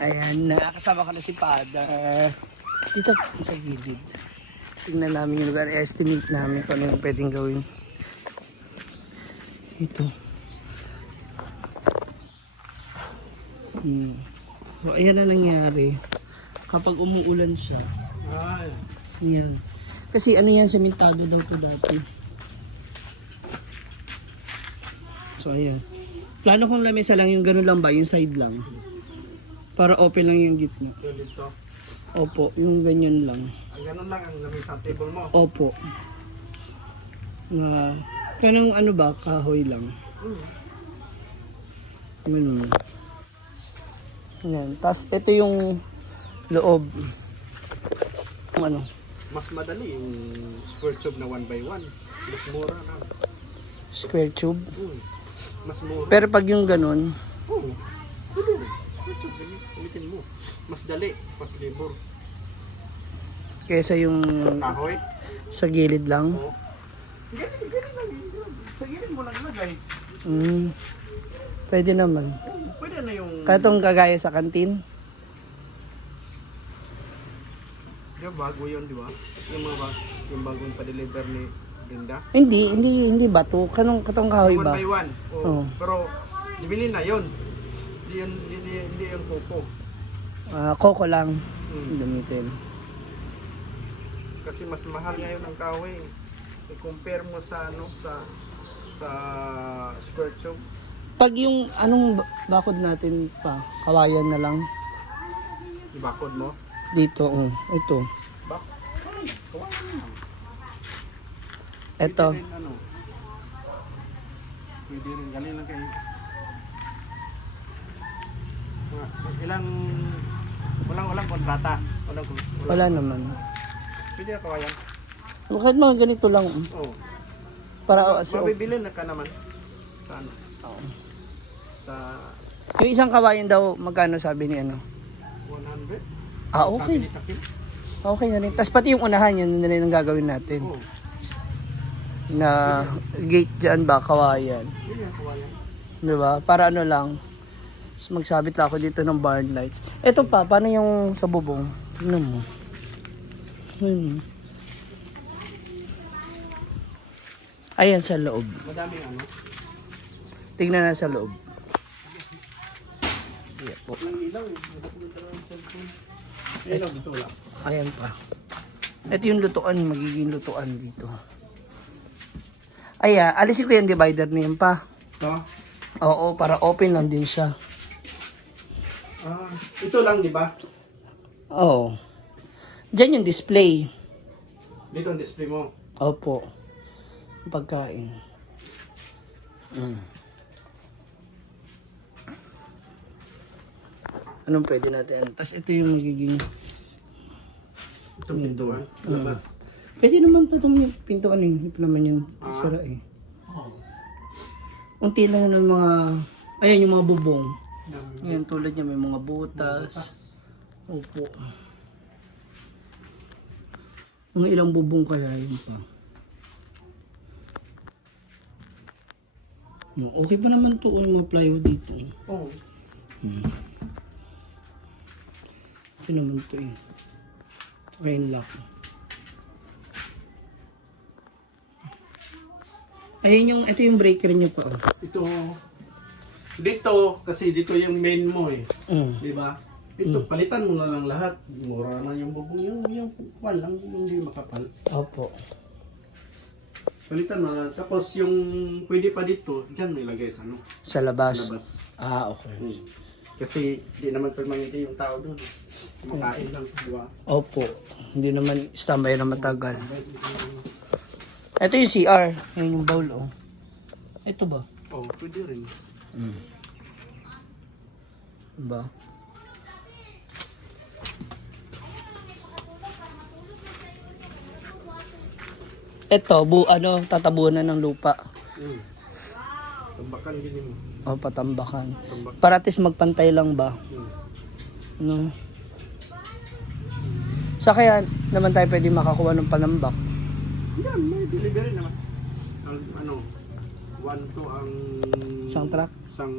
Ayan, nakasama ko na si Father. Dito sa gilid. Tingnan namin yung lugar. Estimate namin kung ano yung pwedeng gawin. Ito. So, ayan na nangyari. Kapag umuulan siya. Ayan. Kasi ano yan, sementado daw po dati. So, ayan. Plano kong lamesa lang yung ganun lang ba, yung side lang. Para open lang yung gitna. Dito. Opo, yung ganyan lang. Ang ganun lang ang lamesa table mo. Opo. Na, kanang ano ba, kahoy lang. Ganun. Ayan. Tapos ito yung loob. Yung ano. Mas madali yung square tube na 1x1. Mas mura na. Square tube. Mas mura. Pero pag yung ganun, Oo. Square tube, gamitin mo. Mas dali, mas libor. kesa yung Kahoy. sa gilid lang. Oo. Ganun lang. Sa gilid mo lang ilagay. Pwede naman. Pwede na yung... Katong kagaya sa kantin. Di ba, bago yun, di ba? Yung bagong pa-deliver ni Linda. Hindi bato. Katong kahoy ba? 1x1. Oo. Pero, bibili na yun. Hindi yung kuko. Koko lang gamitin. Kasi mas mahal ngayon ang kahoy. I-compare mo sa sa square tube. Pag yung anong bakod natin pa, kawayan na lang Ibakod mo. dito. Ito. Ito. Pwede rin, pwede rin. Galing lang kayo. Walang kontrata. Wala naman. Pwede na kawayan. Kahit mga ganito lang. Oo. Para so, Mabibili na ka naman. Sa ano? Sa yung isang kawayan daw, magkano sabi ni ano? 100. Okay. Sabi ni Takil. Okay na rin. Tapos pati yung unahan, yun na rin ang gagawin natin. Oo. Na gate dyan ba, kawayan. Pwede na kawayan. Diba? Para ano lang. Magsabit lang ako dito ng barn lights. Ito pa, paano yung sa bubong? Tingnan mo. Ayan sa loob. Madaming ano. Tingnan na sa loob. Yeah, po. Yung ilaw. Ilaw dito lang. Ayan pa. Ito yung lutuan, magiging lutuan dito. Ay, alisin ko yung divider na yan pa. Ito? Oo, para open lang din siya. Ito lang, di ba? Oo. Diyan yung display. Dito ang display mo. Opo. Pagkain. Anong pwede natin? Tapos ito yung magiging... Itong pintuan. Labas. Pwede naman pa itong pintuan eh. Ito naman yung sara eh. Unti lang ng mga... Ayan yung mga bubong. Ayan tulad niya may mga butas. Opo. Mga ilang bubong kaya yun pa. Okay pa naman to ang mga plywood dito. Oo. Ito naman to eh. Rain lock. Ayun yung, ito yung breaker niya pa. Dito, kasi dito yung main mo eh. Mm. Di ba? Ito, palitan mo na lang lahat. Mura na yung bubong. Yung wal lang, yung hindi makapal. Opo. Palitan na. Tapos yung pwede pa dito, dyan may lagay sa ano. Sa labas. Labas. Okay. Kasi di naman permanente yung tao doon. Kumakain lang, di ba? Opo. Hindi naman standby na matagal. Ito yung CR. Yan yung bowl oh. Ito ba? Oo, pwede rin. Ba? Ito, tatabunan ng lupa. Tambakan din mo. O, patambakan. Tambak. Para at least magpantay lang ba? No? Sa kaya naman tayo pwede makakuha ng panambak. Yan, may delivery naman. Ang 1 to ang... Isang truck? Isang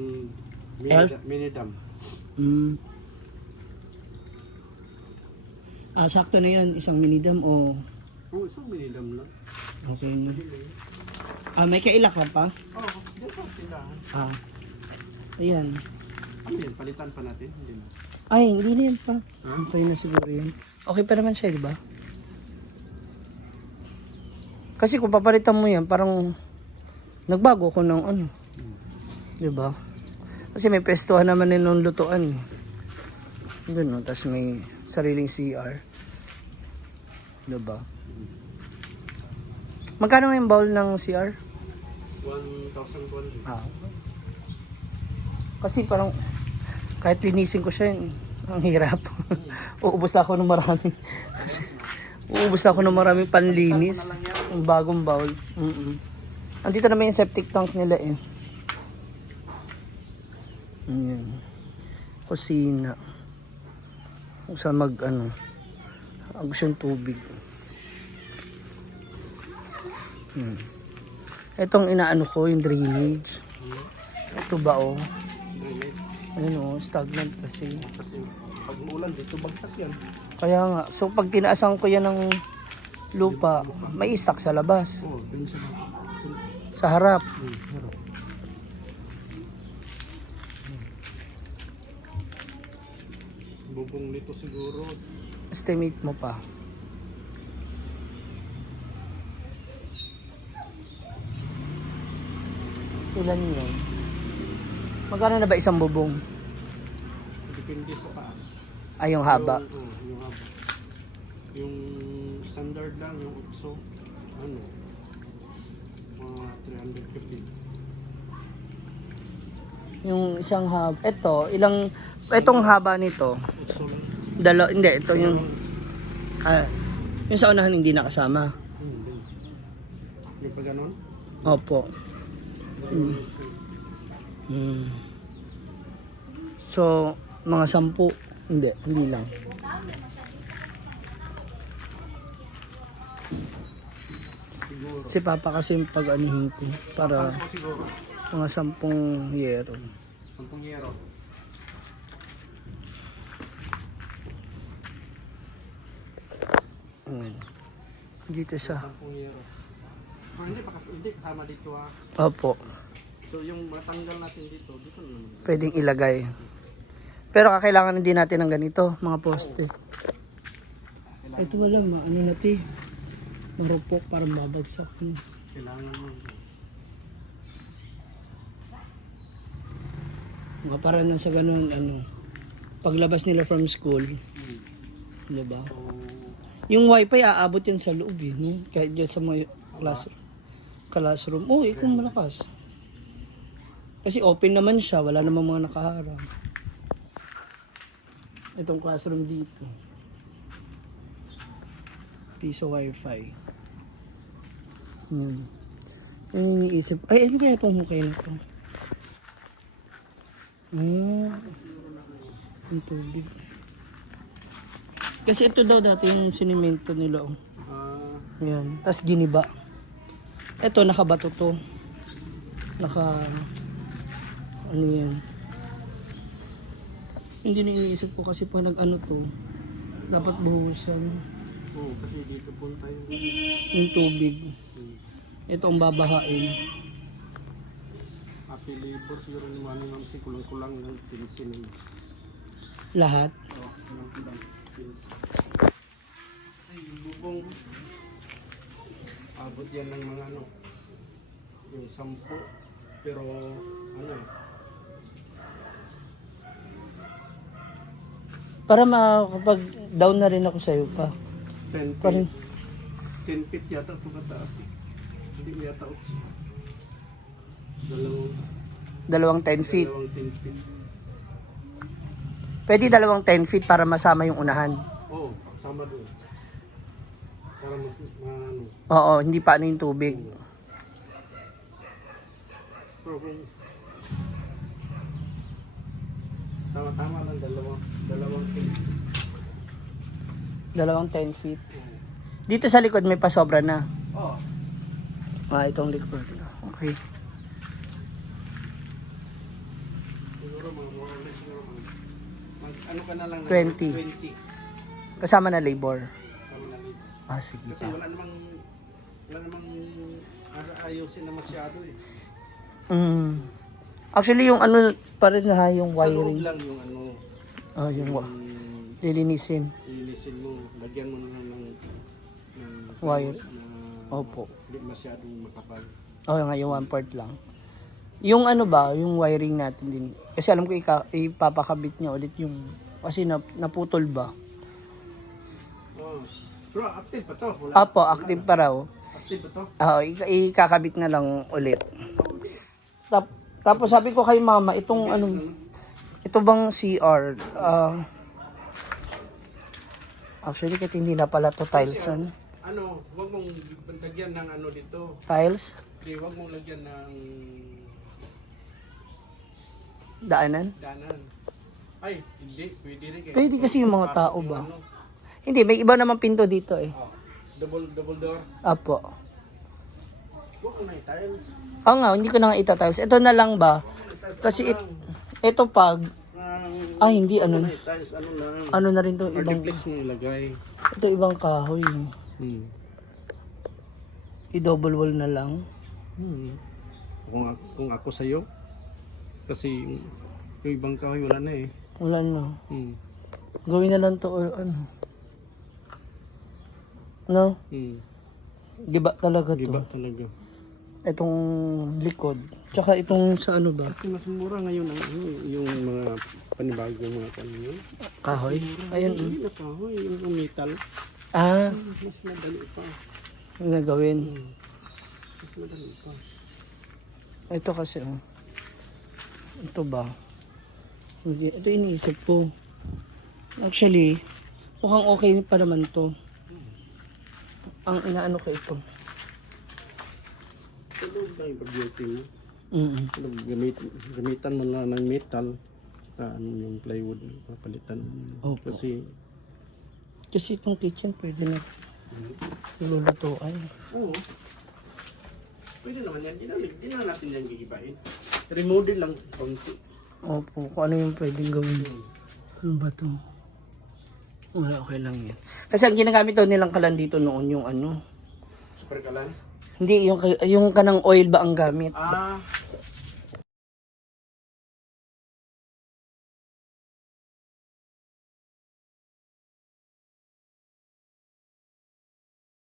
Elf? mini dam. Sakto na yan, isang minidam o Oo, isang minidam lang. okay na. May kaila ka pa? Oo, dito tindahan. Ayan. Ano yan, palitan pa natin? Hindi na. Ay, hindi na yan pa. Okay na siguro yan. Okay pa naman siya, di ba? Kasi kung papalitan mo yan, parang nagbago ko ng ano. Di ba? Kasi may pestuhan naman din nung lutuan. Ganun, tapos may sariling CR. Di ba? Magkano yung bowl ng CR? 1,200. Kasi parang kahit linisin ko siya, ang hirap. Uubos na ako ng marami. Uubos na ako ng maraming panlinis. Ang bagong bowl. Andito naman yung septic tank nila eh. Ayan. Kusina. Kung saan agos yung tubig. Itong inaano ko, yung drainage. Ito ba oh? Ayun oh, stagnant kasi. Kasi pag umulan dito, bagsak yan. Kaya nga, so pag tinaasan ko yan ng lupa, may stock sa labas. Oo, dun sa Sa harap. harap. Bubong nito siguro. Estimate mo pa. Ilan yun? Magkano na ba isang bubong? Depende sa taas. Ay, yung haba. Yung haba. Yung standard lang, yung ukso, mga 350. Yung isang haba. Itong haba nito. Ukso lang. Hindi, ito yung yung sa unahan hindi nakasama. Yung pa ganon? Opo. So, mga 10. Hindi lang. Siguro. Si Papa kasi yung pag-anihin ko para Siguro. mga 10 yero. 10 yero. Dito siya. 10 yero. Hindi kasama dito Opo. So yung matanggal natin dito naman. Pwedeng ilagay. Pero kakailangan din natin ng ganito, mga poste. Ito wala, natin. Marupok para mabagsak. Kailangan mo. Mga para na sa ganun, paglabas nila from school. Diba? So, Yung wifi, aabot yan sa loob no? Kahit dyan sa mga classroom. Kung malakas. Kasi open naman siya, wala namang mga nakaharang. Itong classroom dito. Piso wifi. Yan. Yung iniisip, ano kaya itong hukay na ito? Yung tubig. Kasi ito daw dati yung sinimento nila. Yan. Tapos giniba. Ito, nakabato to. Yan. Hindi na iniisip ko kasi pag nag-ano to, dapat buhusan kasi dito punta yung tubig. Ito ang babahain. Happy labor siguro ni Mami Mamsi, kulang-kulang ng pinsin. Lahat. Kulang-kulang. Yung bubong, abot yan ng mga yung 10. Pero Para makapag down na rin ako sa'yo pa. 10 Parang feet. 10 feet yata ito kataas. Hindi mo yata 8. dalawang 10 feet. Dalawang 10 feet. Pwede dalawang 10 feet para masama yung unahan. Oo, sama doon. Para mas Oo, hindi pa yung tubig. Pero kung tama-tama lang dalawang 10 feet. Dalawang 10 feet. Dito sa likod may pasobra na. Oo. Itong likod. Okay. Siguro mga more or less siguro ano ka na lang 20. 20. Kasama na labor. Kami na rin. Ah, sige Kasi pa. wala namang ayusin na masyado eh. Actually, yung ano pa rin na yung Sa loob wiring. lang yung ano, Ah, yung lilinisin. ilisin mo, lagyan mo na ng Wire. na Opo. hindi masyadong makapal. Oh, nga yung one part lang. Yung ano ba, yung wiring natin din. Kasi alam ko ipapakabit niya ulit yung kasi naputol ba. Oh. Pero active pa to. Wala. Apo, active pa raw. Active pa to. Ikakabit na lang ulit. Tapos sabi ko kay mama, itong ano, ito bang CR? Actually, kahit hindi na pala to tiles. Ano, wag mong lagyan ng ano dito. Tiles? Hindi, wag mong lagyan ng Daanan? danan. Ay, hindi. Pwede rin. Pwede kasi yung mga Pasok tao yung ba? ano. Hindi, may iba naman pinto dito eh. Oh, double door. Apo. Huwag mo na i-tiles. Oo nga, hindi ko na nga itatiles. Ito na lang ba? Kasi ito pag, hindi, ano, I-tiles, ano na. ano na rin to, ibang, Hardiplex mo ilagay. ito ibang kahoy. Hmm. I-double wall na lang. Hmm. Kung ako sa'yo, kasi yung ibang kahoy wala na eh. Wala na. Hmm. Gawin na lang to or ano. No? Hmm. Giba talaga to. Iba talaga. Itong likod. Tsaka itong sa ano ba? Kasi mas mura ngayon ang ano, yung mga panibagong mga kanyo. Kahoy. Ayun. Hindi na kahoy, yung metal. Ah, Mas madali pa. yung nagawin. Mas madali pa. Ito kasi oh. Ito ba? Hindi, ito iniisip ko. Actually, mukhang okay pa naman to. Ang inaano ko ito. Ito lang yung pag-beauty mo. Gamitan mo na ng metal sa ano yung plywood papalitan mo. Opo. Kasi Kasi itong kitchen pwede na ilulutuan. oo. Pwede naman yan. Di na natin yan gigibain. Remodel lang konti. Opo, kung ano yung pwedeng gawin. Ano ba to? Wala, okay lang yan. Kasi ang ginagamit daw nilang kalan dito noon yung ano. Super kalan. Hindi, yung kanang oil ba ang gamit? Ah,